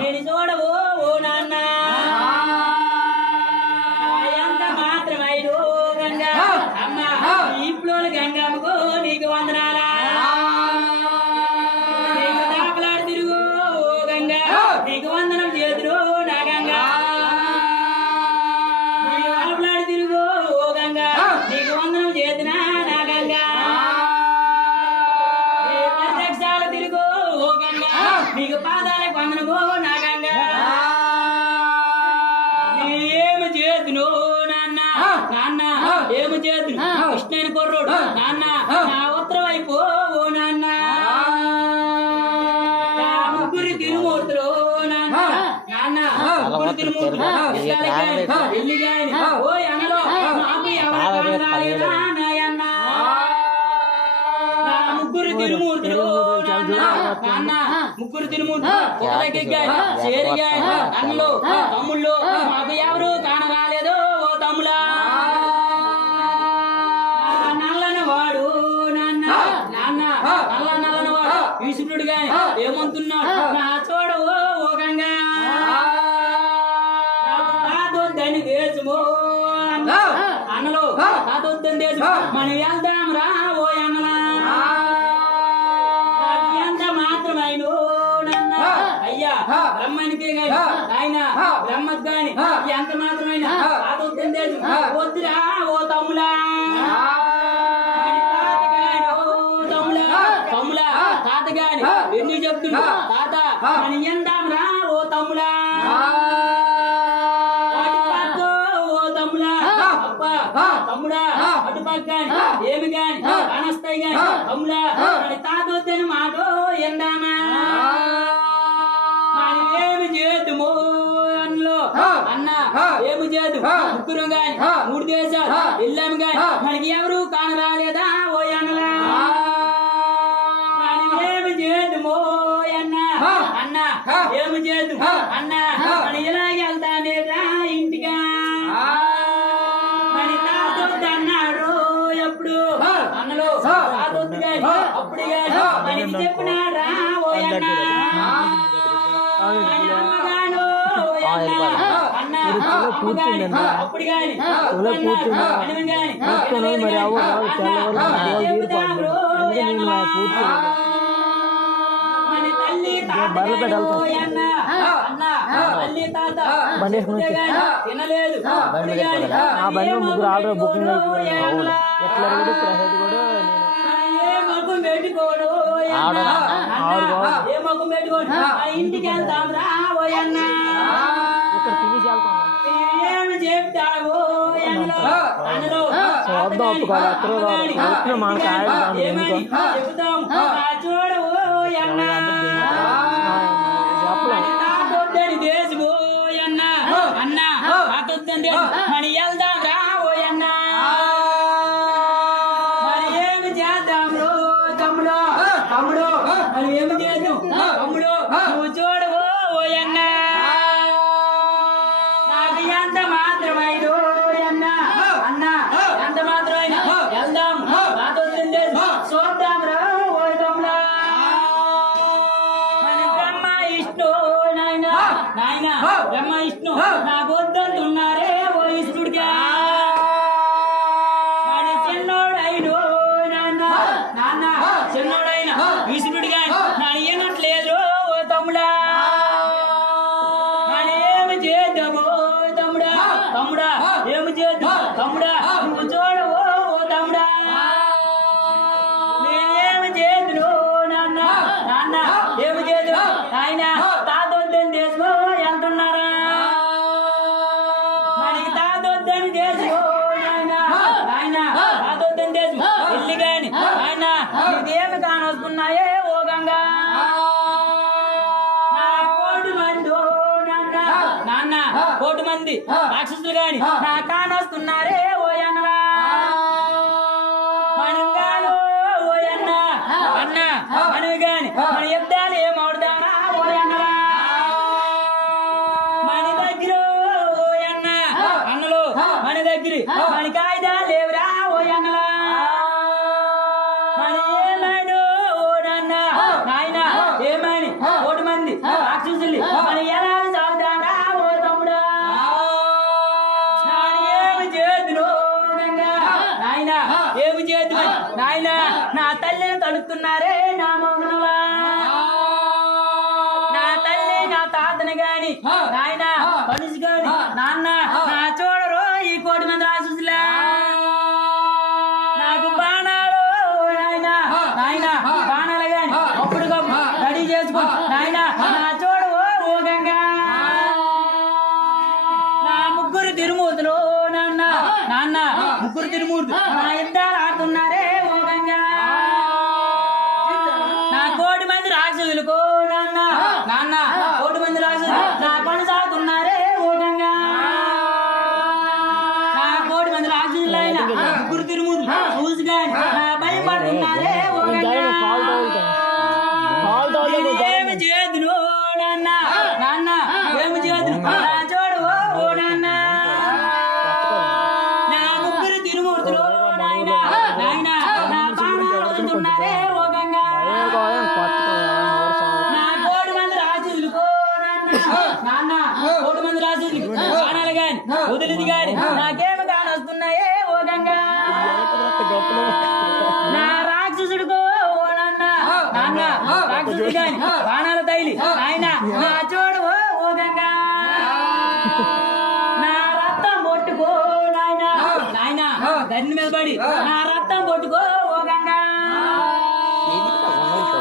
నేను చూడవు ఓ నాన్న ఎంత మాత్రమైదు గంగా అమ్మ ఇప్పుడు గంగమ్మకు నీకు వందనాలా నీకు దాపలాడు తిరుగు ఓ గంగా నీకు వందనం చేతురు నా గంగా నీకు దాపలాడు తిరుగు ఓ గంగా నీకు వందనం చేతునా నా గంగా ప్రత్యక్షాలు తిరుగు ఓ గంగా నీకు పాదాలకు వందనము నా గంగా ఏమి చేతును నాన్న నాన్న ఏమి చేతును కృష్ణని కొర్రోడు నాన్న నా ఉత్తర వైపు ఓ నాన్న నా ముగ్గురి తిరుమూర్తులు నాన్న నాన్న ముగ్గురు తిరుమూర్తులు వెళ్ళి గాని ఓ అన్నలో నాకు ఎవరు రాలేదా నాయన్న నా ముగ్గురు తిరుమూర్తులు నాన్న ముగ్గురు తిరుమూర్తులు చేరిగా అన్నలు తమ్ముళ్ళు మాకు ఎవరు కానరాలేదు ఓ తమ్ములా నల్లని వాడు నాన్న నాన్న నల్లని వాడు ఈశ్వరుడు గాని ఏమంటున్నాడు నా చూడవు ఓ గంగా తాతొద్దని దేశము అన్నలు తాతొద్దని దేశం మనం వెళ్దాం రా ఓ అన్నలా ఎంత మాత్రమైన అయ్యా బ్రహ్మానికే గాని ఆయన బ్రహ్మకు గాని ఎంత మాత్రమైన తాతొద్దని దేశం వద్దురా ఓ తమ్ములా తాత గాని ఎన్ని చెప్తున్నా తాత మనం ఎందాం రా ఓ తమ్ములా ఓ తమ్ములా అబ్బా తమ్ముడా అటుపక్క గాని ఏమి గాని అనస్తాయి గాని తమ్ముడా మన తాత వద్దని మాట ఎందామా మనం ఏమి చేద్దుము అన్నలో అన్న ఏమి చేద్దు ముగ్గురు గాని 3 దేశాలు వెళ్ళాము గాని మనకి ఎవరు కానరాలేదా ఓ అన్నలా ఏమి చేద్దుమో అన్న అన్న ఏమి చేద్దు అన్న మనం ఇలాగే వెళ్తానేరా ఇంటిగా మన తాతొద్దు అన్నాడు ఎప్పుడు అన్నలో తాతొద్దు గాని అప్పుడు గాని మనకి చెప్పినారా ఓ అన్న అప్పుడు గాని తినలేదు ఆ బండి ముగ్గురు ఆర్డర్ బుకింగ్ అయిపోయింది ఎట్లా కూడా పెట్టుకోడు ఏ మగం పెట్టుకోడు ఇంటికి వెళ్తాం రా ఓ అన్న ఇక్కడ తినేసి వెళ్తాం ఏమి చెప్తావు అందులో చెబుతాం చూడవు అన్న తాతొద్దని దేశము అన్న అన్న తాతొద్దని దేశం మరి వెళ్దాం రా ఓ అన్న మరి ఏమి చేద్దాం రో తమ్ముడు తమ్ముడు మరి ఏమి చేద్దాం తమ్ముడు నువ్వు చూడవు ఓ అన్న నాకు ఎంత మాత్రమైదు అన్న అన్న ఎంత మాత్రమైన వెళ్దాం తాతొద్దని దేశం చూద్దాం రా ఓ తమ్ముడా బ్రహ్మ విష్ణు నాయన నాయన బ్రహ్మ విష్ణు నాకు వద్దంటున్నారే ఓ ఈశ్వరుడిగా మరి చిన్నోడైను నాన్న నాన్న చిన్నోడైన ఈశ్వరుడిగా నా ఏనట్లేదు ఓ తమ్ముడా మరి ఏమి చేద్దాము తమ్ముడా తమ్ముడా ఏమి చేద్దాం తమ్ముడా నువ్వు చూడవు ఓ తమ్ముడా నేనేమి చేతును నాన్న నాన్న ఏమి చేదు ఆయన తాతొద్దని దేశమో వెళ్తున్నారా మనకి తాతొద్దని దేశమో నాయన ఆయన తాతొద్దని దేశం వెళ్ళి గాని ఆయన నీకేమి కానొస్తున్నాయే ఓ గంగా నా 1,000,000 మంది నాన్న నాన్న 1,000,000 మంది రాక్షసులు గాని నా కానొస్తున్నారే ఓ అన్నరా మనంగాను ఓ అన్న అన్న మనవి గాని మన యుద్ధాలు ఏమవుతారా ఓ అన్నరా మన దగ్గర ఓ అన్న అన్నలు దగ్గర మన కాయిదా లేవురా ఓ ఎంగలా మన ఏమైనా ఓడన్న నాయన ఏమని 1 మంది రాక్షసుల్ని మన ఎలా సాగుతారా ఓ తమ్ముడా ఏమి చేతులు నాయన ఏమి చేతులు నాయన నా తల్లిని తడుతున్నారే నా మౌనలా నా తల్లి నా తాతని గాని నాయన మనిషి గాని నాన్న నా చూడరు ఈ 1 మంది రాక్షసులా నాకు బాణాలు నాయన నాయన బాణాలు గాని అప్పటికప్పుడు రెడీ చేసుకో నాయన నా చూడవు ఓ గంగా నా ముగ్గురు తిరుమూర్తులు నాన్న నాన్న ముగ్గురు తిరుమూర్తులు నా యుద్ధాలు ఆడుతున్నారే ఓ గంగా నా 1 మంది రాక్షసులకు నాన్న నాన్న 1 మంది రాక్షసులు నా పని సాగుతున్నారే ఓ గంగా నా 1 మంది రాక్షసులు అయిన ముగ్గురు తిరుమూర్తులు చూసిగా నా భయం పడుతున్నారే ఓ గంగా ఏమి చేతులు నాన్న నాన్న ఏమి చేతులు నా చూడు ఓ నాన్న నా ముగ్గురు తిరుమూర్తులు నాయన నాయన నా బాణాలు వదులుతున్నారే ఓ గంగా నా 1 మంది రాజులకు నాన్న 1 మంది రాజులకు బాణాలు గాని వదిలిది గాని నాకేమి కాని వస్తున్నాయే ఓ గంగా నా రాక్షసుడికో ఓ నాన్న నాన్న రాక్షసుడు గాని బాణాల తైలి నాయన నా చూడు ఓ గంగా నా రక్తం పొట్టుకో నాయన నాయన దాని మీద పడి నా రక్తం పొట్టుకో ఓ గంగా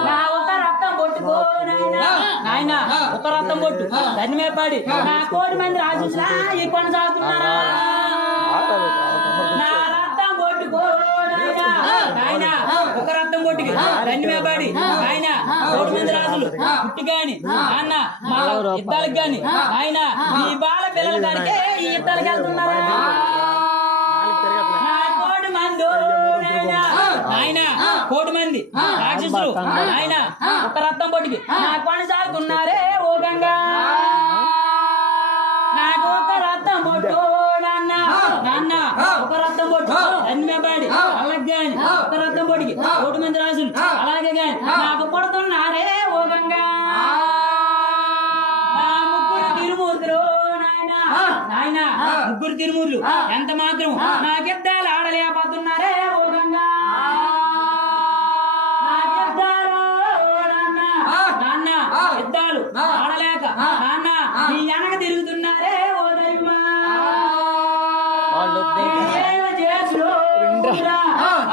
నా ఒక రక్తం పొట్టుకో నాయన నాయన ఒక రక్తం పొట్టు దాని మీద పడి నా 1 మంది రాజులా ఈ కొనసాగుతున్నారా నా రక్తం పొట్టుకో నాయన ఒక రక్తం పొట్టుకి దాని మీద పడి ఆయన 1 మంది రాజులు పుట్టి గాని నాన్న మా యుద్ధాలకు గాని ఆయన ఈ బాల పిల్లల గారికి ఈ యుద్ధాలకు వెళ్తున్నారా నా 1 మంది ఆయన 1 మంది రాక్షసులు ఆయన ఒక రక్తం పొట్టుకి నా కొనసాగుతున్నారే ఓ గంగా నాకు ఒక రక్తం పొట్టు నాన్న నాన్న ఒక రక్తం పొట్టు దాని మీద పడి అలాగే గాని ఒక రక్తం పొడికి 1 మంది రాజులు అలాగే గాని నాకు పడుతున్నారే ఓ గంగా నా ముగ్గురు తిరుమూర్తులు నాయన నాయన ముగ్గురు తిరుమూర్తులు ఎంత మాత్రం నాకెద్దాలు ఆడలేకపోతున్నారే ఓ గంగా నాకెద్దాలు నాన్న నాన్న ఎద్దాలు ఆడలేక నాన్న నీ వెనక తిరుగుతున్నారే ఓ దైవమా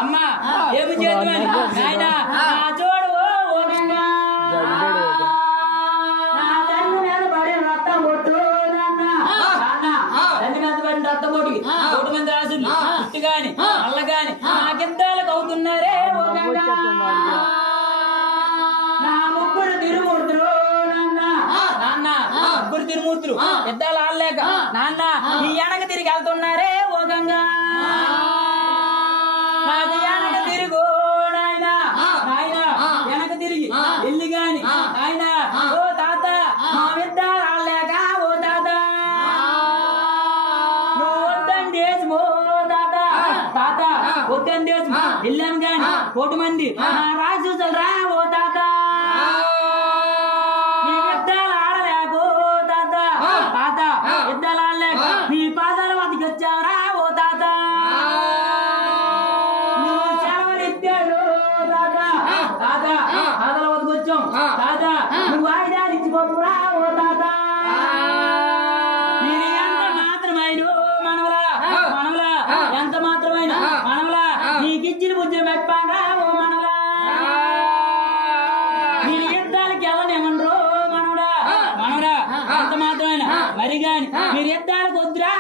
అమ్మా ఏమి చేతుమని నాయన నా చూడు ఓ గంగా నా తల్లి మీద పడిన రక్తం పొట్టు నాన్న నాన్న తల్లి మీద పడిన రక్తం పొట్టుకి 1 మంది రాజులు పుట్టి గాని అల్ల గాని నాకిద్దాలకు అవుతున్నారే ఓ గంగా నా ముగ్గురు తిరుమూర్తులు నాన్న నాన్న ముగ్గురు తిరుమూర్తులు యుద్ధాలు ఆడలేక నాన్న నీ వెనక తిరిగి వెళ్తున్నారే ఓ గంగా నాకు వెనక తిరుగు నాయన నాయన వెనక తిరిగి వెళ్ళి గాని నాయన ఓ తాత మా యుద్ధాలు ఆడలేక ఓ తాత నువ్వు వద్దని దేశము తాత తాత వద్దని దేశం వెళ్ళాను గాని 1 మంది నా రాజులు రా ఓ తాత నీ యుద్ధాలు ఆడలేకు తాత తాత యుద్ధాలు ఆడలేక నీ పాదాల వద్దకు వచ్చావరా ఓ తాత నువ్వు సెలవులు ఇచ్చాడు తాత తాత పాదాల వద్దకు వచ్చాం తాత నువ్వు ఆయుధాలు ఇచ్చిపోకురా ఓ తాత మీరు ఎంత మాత్రమైన మనవలా మనవలా ఎంత మాత్రమైన మనవలా నీకు ఇచ్చిన బుద్ధి మెప్పాగా ఓ మనవలా మీరు యుద్ధాలకు వెళ్ళనేమనరు మనవడా మనవడా ఎంత మాత్రమైన మరి గాని మీరు యుద్ధాలకు వద్దురా